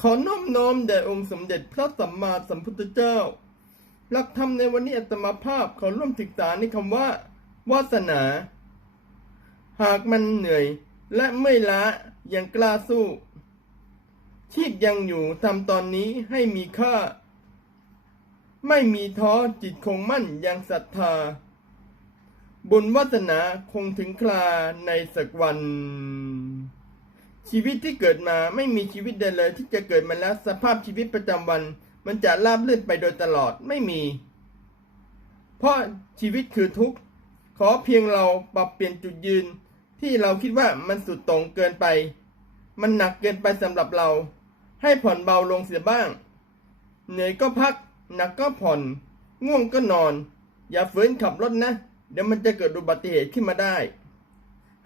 ขอน้อมน้อมแด่องค์สมเด็จพระสัมมาสัมพุทธเจ้า หลักธรรมในวันนี้อาตมาภาพขอร่วมศึกษาในคำว่า วาสนา หากมันเหนื่อยและเมื่อยล้ายังกล้าสู้ ชีพยังอยู่ทำตอนนี้ให้มีค่า ไม่มีท้อจิตคงมั่นยังศรัทธา บุญวาสนาคงถึงคราในสักวัน ชีวิตที่เกิดมาไม่มีชีวิตใดเลยที่จะเกิดมาแล้วสภาพชีวิตประจำวัน มันจะราบรื่นไปโดยตลอดไม่มี เพราะชีวิตคือทุกข์ขอเพียงเราปรับเปลี่ยนจุดยืน ที่เราคิดว่ามันสุดโต่งเกินไป มันหนักเกินไปสำหรับเรา ให้ผ่อนเบาลงเสียบ้าง เหนื่อยก็พัก หนักก็ผ่อน ง่วงก็นอน อย่าฝืนขับรถนะ เดี๋ยวมันจะเกิดอุบัติเหตุขึ้นมาได้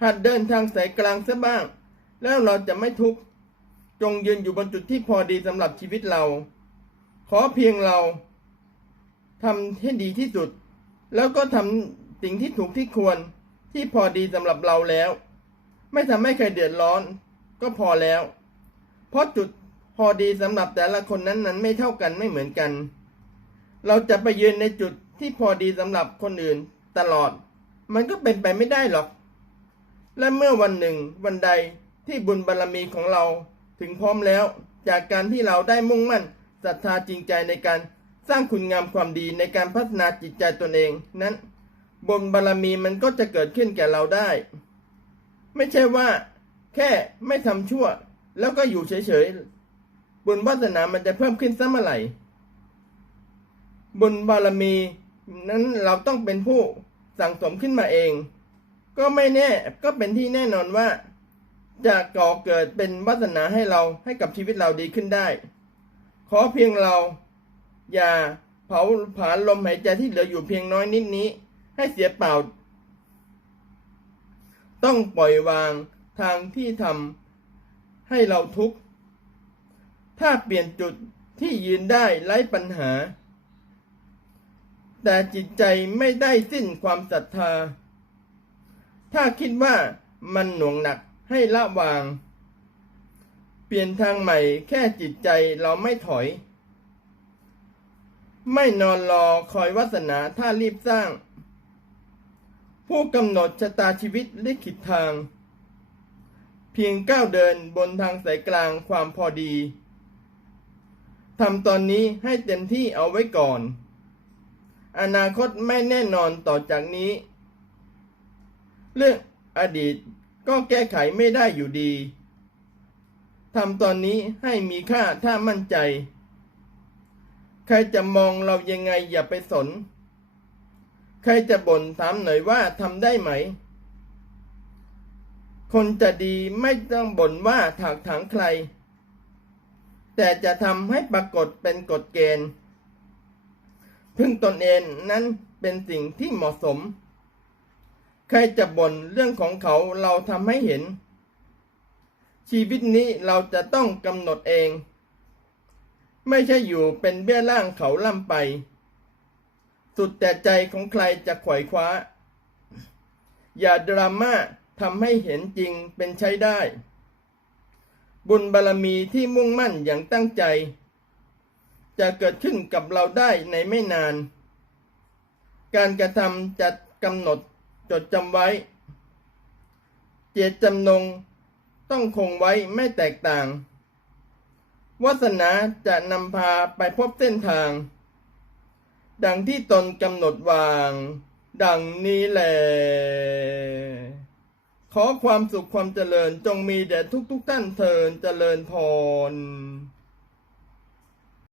หัดเดินทางสายกลางซะบ้าง แล้วเราจะไม่ทุกข์ จงยืนอยู่บนจุดที่พอดีสำหรับชีวิตเรา ขอเพียงเราทำให้ดีที่สุด แล้วก็ทำสิ่งที่ถูกที่ควรที่พอดีสำหรับเราแล้ว ไม่ทำให้ใครเดือดร้อน ก็พอแล้ว เพราะจุดพอดีสำหรับแต่ละคนนั้นนั้นไม่เท่ากันไม่เหมือนกัน เราจะไปยืนในจุดที่พอดีสำหรับคนอื่นตลอด มันก็เป็นไปไม่ได้หรอก และเมื่อวันหนึ่งวันใด ที่บุญบารรมีของเราถึงพร้อมแล้ว จากการที่เราได้มุ่งมั่นศรัทธาจริงใจในการสร้างคุณงามความดีในการพัฒนาจิตใจตนเองนั้นบุญบารรมีมันก็จะเกิดขึ้นแก่เราได้ ไม่ใช่ว่า แค่ไม่ทำชั่ว แล้วก็อยู่เฉยๆบุญวาสนามันจะเพิ่มขึ้นซะเมื่อไหร่บุญบารมีนั้นเราต้องเป็นผู้สั่งสมขึ้นมาเอง ก็ไม่แน่ก็เป็นที่แน่นอนว่า จะก่อเกิดเป็นวาสนาให้เราให้กับชีวิตเราดีขึ้นได้ ขอเพียงเราอย่าเผาผลาญลมหายใจที่เหลืออยู่เพียงน้อยนิดนี้ ให้เสียเปล่า ต้องปล่อยวางทางที่ทำให้เราทุกข์ ถ้าเปลี่ยนจุดที่ยืนได้ไร้ปัญหา แต่จิตใจไม่ได้สิ้นความศรัทธา ถ้าคิดว่ามันหน่วงหนัก ให้ละวาง เปลี่ยนทางใหม่แค่จิตใจเราไม่ถอย ไม่นอนรอคอยวาสนาถ้ารีบสร้าง ผู้กำหนดชะตาชีวิตลิขิตทาง เพียงก้าวเดินบนทางสายกลางความพอดีทำตอนนี้ให้เต็มที่เอาไว้ก่อน อนาคตไม่แน่นอนต่อจากนี้ เรื่องอดีต ก็แก้ไขไม่ได้อยู่ดีทำตอนนี้ให้มีค่าถ้ามั่นใจ ใครจะมองเรายังไงอย่าไปสน ใครจะบ่นถามหน่อยว่าทำได้ไหม คนจะดีไม่ต้องบ่นว่าถากถางใคร แต่จะทำให้ปรากฏเป็นกฎเกณฑ์ พึ่งตนเองนั้นเป็นสิ่งที่เหมาะสม ใครจะบ่นเรื่องของเขาเราทำให้เห็น ชีวิตนี้เราจะต้องกำหนดเอง ไม่ใช่อยู่เป็นเบี้ยล่างเขาล่ำไป สุดแต่ใจของใครจะขวายคว้า อย่าดราม่าทำให้เห็นจริงเป็นใช้ได้ บุญบารรมีที่มุ่งมั่นอย่างตั้งใจ จะเกิดขึ้นกับเราได้ในไม่นาน การกระทำจะกำหนด จดจำไว้ เจตจำนงต้องคงไว้ไม่แตกต่าง วาสนาจะนำพาไปพบเส้นทาง ดังที่ตนกำหนดวาง ดังนี้แหละขอความสุขความเจริญจงมีแด่ทุกทุกท่านเทินเจริญพร